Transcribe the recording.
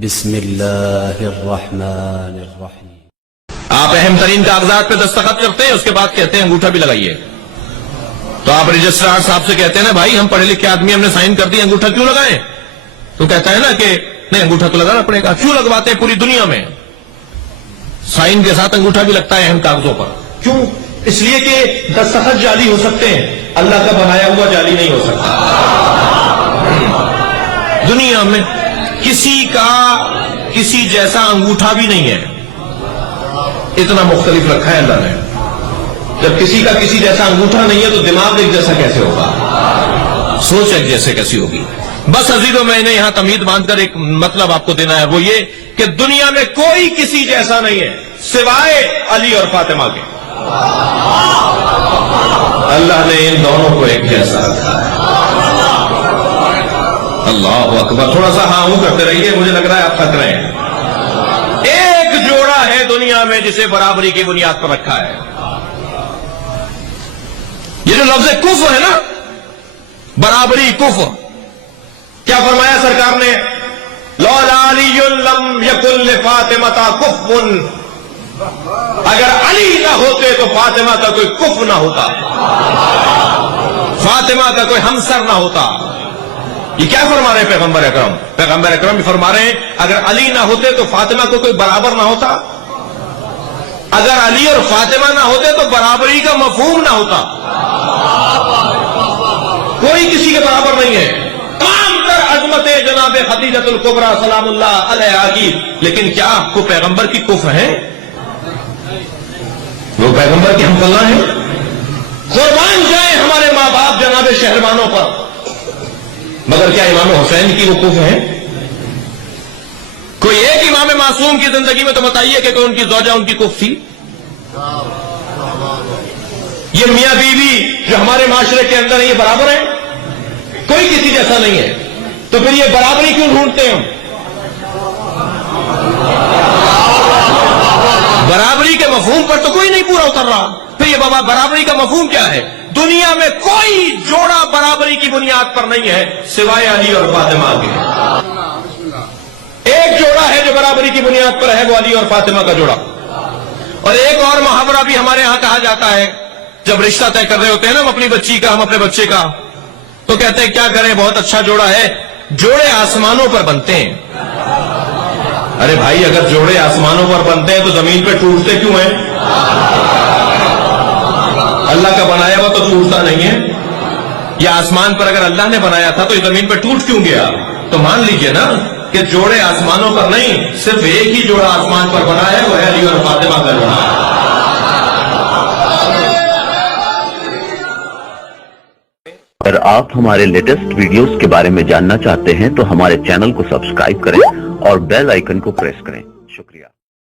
بسم اللہ الرحمن الرحیم۔ آپ اہم ترین کاغذات پہ دستخط کرتے ہیں، اس کے بعد کہتے ہیں انگوٹھا بھی لگائیے، تو آپ رجسٹرار صاحب سے کہتے ہیں نا بھائی ہم پڑھے لکھے آدمی، ہم نے سائن کر دی، انگوٹھا کیوں لگائیں؟ تو کہتا ہے نا کہ نہیں انگوٹھا تو لگانا پڑے گا۔ کیوں لگواتے ہیں؟ پوری دنیا میں سائن کے ساتھ انگوٹھا بھی لگتا ہے اہم کاغذوں پر۔ کیوں؟ اس لیے کہ دستخط جعلی ہو سکتے ہیں، اللہ کا بنایا ہوا جعلی نہیں ہو سکتا۔ دنیا میں کسی کا کسی جیسا انگوٹھا بھی نہیں ہے، اتنا مختلف رکھا ہے اللہ نے۔ جب کسی کا کسی جیسا انگوٹھا نہیں ہے تو دماغ ایک جیسا کیسے ہوگا، سوچ ایک جیسے کیسی ہوگی۔ بس عزیزوں میں نے یہاں تمہید باندھ کر ایک مطلب آپ کو دینا ہے، وہ یہ کہ دنیا میں کوئی کسی جیسا نہیں ہے سوائے علی اور فاطمہ کے۔ اللہ نے ان دونوں کو ایک جیسا رکھا ہے۔ اللہ اکبر، تھوڑا سا ہاں ہوں کرتے رہیے، مجھے لگ رہا ہے آپ تھک رہے ہیں۔ ایک جوڑا ہے دنیا میں جسے برابری کی بنیاد پر رکھا ہے۔ یہ جو لفظ کفر ہے نا، برابری کفر، کیا فرمایا سرکار نے؟ لولا علی لم یکن لفاطمہ کفر، اگر علی نہ ہوتے تو فاطمہ کا کوئی کف نہ ہوتا، فاطمہ کا کوئی ہمسر نہ ہوتا۔ یہ کیا فرما رہے ہیں پیغمبر اکرم؟ پیغمبر اکرم فرما رہے ہیں اگر علی نہ ہوتے تو فاطمہ کو کوئی برابر نہ ہوتا، اگر علی اور فاطمہ نہ ہوتے تو برابری کا مفہوم نہ ہوتا، کوئی کسی کے برابر نہیں ہے۔ تمام تر عظمت جناب خدیجۃ الکبریٰ سلام اللہ علیہا کی، لیکن کیا آپ کو پیغمبر کی کف ہے؟ وہ پیغمبر کی ہم پلہ ہیں؟ قربان جائیں ہمارے ماں باپ جناب شہربانوں پر، مگر کیا امام حسین کی وہ کف ہے؟ کوئی ایک امام معصوم کی زندگی میں تو بتائیے کہ کوئی ان کی زوجہ ان کی کف تھی؟ یہ میاں بیوی جو ہمارے معاشرے کے اندر ہے یہ برابر ہے؟ کوئی کسی جیسا نہیں ہے، تو پھر یہ برابری کیوں ڈھونڈتے ہیں؟ برابری کے مفہوم پر تو کوئی نہیں پورا اتر رہا، پھر یہ بابا برابری کا مفہوم کیا ہے؟ دنیا میں کوئی جوڑا برابری کی بنیاد پر نہیں ہے سوائے علی اور فاطمہ کے۔ ایک جوڑا ہے جو برابری کی بنیاد پر ہے، وہ علی اور فاطمہ کا جوڑا۔ اور ایک اور محاورہ بھی ہمارے ہاں کہا جاتا ہے، جب رشتہ طے کر رہے ہوتے ہیں نا ہم اپنی بچی کا، ہم اپنے بچے کا، تو کہتے ہیں کیا کریں بہت اچھا جوڑا ہے، جوڑے آسمانوں پر بنتے ہیں۔ ارے بھائی اگر جوڑے آسمانوں پر بنتے ہیں تو زمین پہ ٹوٹتے کیوں ہیں؟ اللہ کا بنایا ہوا تو ٹوٹتا نہیں ہے۔ یہ آسمان پر اگر اللہ نے بنایا تھا تو یہ زمین پہ ٹوٹ کیوں گیا؟ تو مان لیجئے نا کہ جوڑے آسمانوں پر نہیں، صرف ایک ہی جوڑا آسمان پر بنا ہے، وہ ہے علی اور فاطمہ کا جوڑا۔ اگر آپ ہمارے لیٹسٹ ویڈیوز کے بارے میں جاننا چاہتے ہیں تو ہمارے چینل کو سبسکرائب کریں اور بیل آئیکن کو پریس کریں۔ شکریہ۔